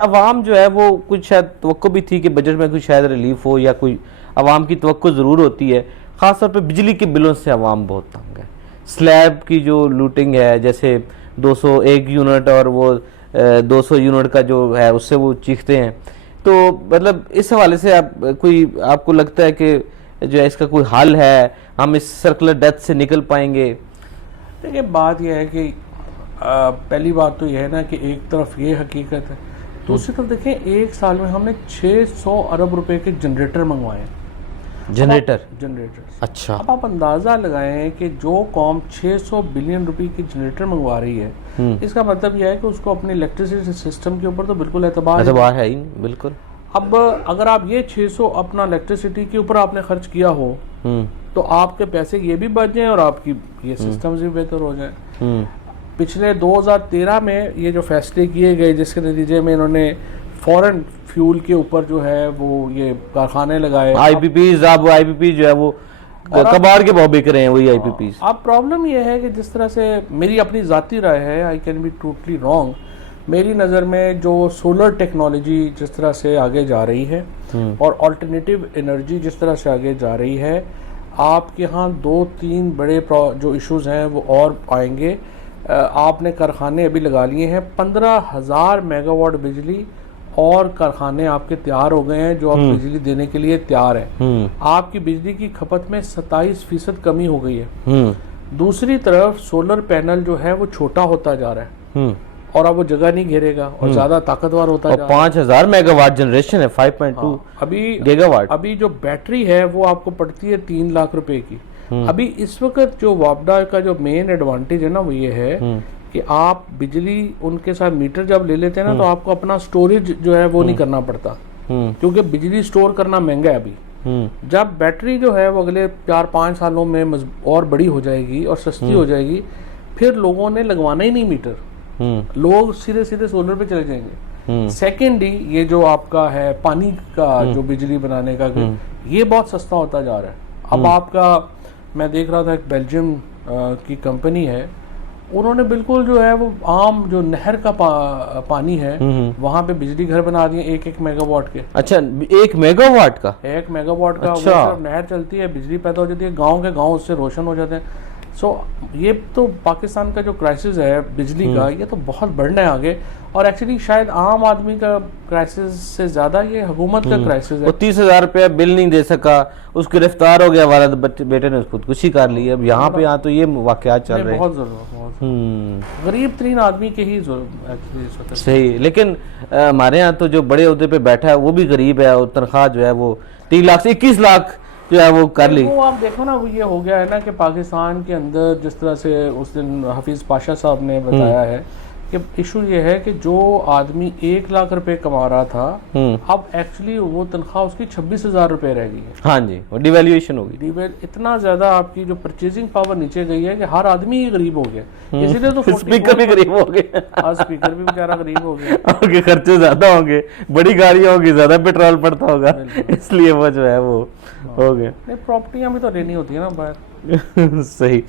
अवाम जो है वो कुछ शायद तवक्को भी थी कि बजट में कुछ शायद रिलीफ हो, या कोई अवाम की तवक्को ज़रूर होती है। ख़ासतौर पे बिजली के बिलों से अवाम बहुत तंग है। स्लैब की जो लूटिंग है, जैसे 201 यूनिट और वो 200 यूनिट का जो है उससे वो चीखते हैं। तो मतलब इस हवाले से आपको लगता है कि जो है इसका कोई हल है, हम इस सर्कुलर डेथ से निकल पाएंगे? देखिए, बात यह है कि पहली बात तो यह है ना कि एक तरफ ये हकीकत है, दूसरी तरफ देखें एक साल में हमने 600 अरब रुपए के जनरेटर मंगवाए। जनरेटर? अच्छा। अब आप अंदाज़ा लगाएं कि जो कौम 600 बिलियन रुपए की जनरेटर मंगवा रही है, इसका मतलब यह है कि उसको अपने इलेक्ट्रिसिटी सिस्टम के ऊपर तो बिल्कुल एतबार है ही नहीं। बिल्कुल। अब अगर आप ये 600 अपना इलेक्ट्रिसिटी के ऊपर आपने खर्च किया हो तो आपके पैसे ये भी बच जाएं और आपकी ये सिस्टम भी बेहतर हो जाए। पिछले 2013 में ये जो फैसले किए गए, जिसके नतीजे में इन्होंने फॉरेन फ्यूल के ऊपर जो है वो ये कारखाने लगाए, आईपीपीज, अब आईपीपी जो है वो कबाड़ के भाव बिक रहे हैं, वही आईपीपीज। अब प्रॉब्लम ये है कि जिस तरह से मेरी अपनी जाती राय है, I can be totally wrong, मेरी नज़र में जो सोलर टेक्नोलॉजी जिस तरह से आगे जा रही है और अल्टरनेटिव एनर्जी जिस तरह से आगे जा रही है, आपके यहाँ 2-3 बड़े जो इश्यूज हैं वो और आएंगे। आपने कारखाने अभी लगा लिए हैं, 15,000 मेगावाट बिजली और कारखाने आपके तैयार हो गए हैं जो आप बिजली देने के लिए तैयार हैं। आपकी बिजली की खपत में 27% कमी हो गई है। दूसरी तरफ सोलर पैनल जो है वो छोटा होता जा रहा है और अब वो जगह नहीं घेरेगा और ज्यादा ताकतवर होता जा रहा है। 5,000 मेगावाट जनरेशन है, 5.2 अभी गीगावाट। अभी जो बैटरी है वो आपको पड़ती है 3 लाख रुपए की। अभी इस वक्त जो वापडा का जो मेन एडवांटेज है ना वो ये है कि आप बिजली उनके साथ मीटर जब ले लेते हैं ना तो आपको अपना स्टोरेज जो है वो नहीं करना पड़ता, क्योंकि बिजली स्टोर करना महंगा है अभी। जब बैटरी जो है वो अगले 4-5 सालों में और बड़ी हो जाएगी और सस्ती हो जाएगी, फिर लोगों ने लगवाना ही नहीं मीटर, लोग सीधे सीधे सोलर पे चले जाएंगे। सेकेंडली ये जो आपका है पानी का जो बिजली बनाने का ये बहुत सस्ता होता जा रहा है। अब आपका मैं देख रहा था एक बेल्जियम की कंपनी है, उन्होंने बिल्कुल जो है वो आम जो नहर का पानी है वहां पे बिजली घर बना दिए 1-1 मेगावाट के। अच्छा, 1 मेगावाट का? 1 मेगावाट का। अच्छा। नहर चलती है, बिजली पैदा हो जाती है, गांव के गांव उससे रोशन हो जाते हैं। सो ये तो पाकिस्तान का जो क्राइसिस है बिजली का, ये तो बहुत बढ़ना है आगे, और एक्चुअली शायद आम आदमी का क्राइसिस से ज्यादा ये हुकूमत का क्राइसिस है। वो 30,000 रुपया बिल नहीं दे सका, उसको गिरफ्तार हो गया, वालद बेटे ने खुदकुशी कर ली। अब यहाँ पे तो ये वाकयात चल रहे हैं। बहुत जरूरत, गरीब तरीन आदमी के ही जरूरत। सही, लेकिन हमारे यहाँ तो जो बड़े ओहदे पे बैठा है वो भी गरीब है, और तनख्वाह जो है वो 3 लाख से 21 लाख जो है वो कर ली। वो आप देखो ना, वो ये हो गया है ना कि पाकिस्तान के अंदर जिस तरह से उस दिन हफीज पाशा साहब ने बताया है कि इशू ये है कि जो आदमी 1 लाख रुपए कमा रहा था, अब एक्चुअली वो तनख्वाह उसकी 26,000 रुपए रह गई है। हाँ जी, वो डिवैल्यूएशन हो गई। इतना ज्यादा आपकी जो परचेजिंग पावर नीचे गई है कि हर आदमी ही गरीब हो गया। इसीलिए तो स्पीकर भी गरीब हो गए। स्पीकर भी बेचारा गरीब हो गया, उनके खर्चे ज्यादा होंगे, बड़ी गाड़ियां होगी, ज्यादा पेट्रोल पड़ता होगा, इसलिए वो जो है वो हो गया। प्रॉपर्टियां भी तो लेनी होती है ना बाहर। सही।